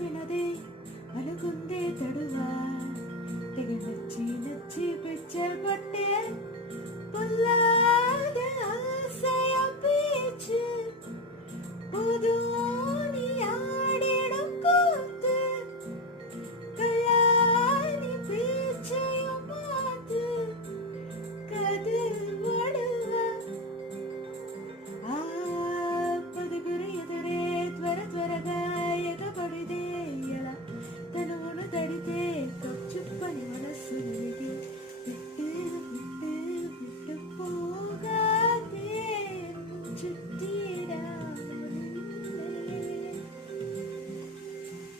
வினதே அழுகுந்தே தடுவார் திக நச்சி நச்சி picture பட்டே பொல்லாத ஆசைய பேச்சு புது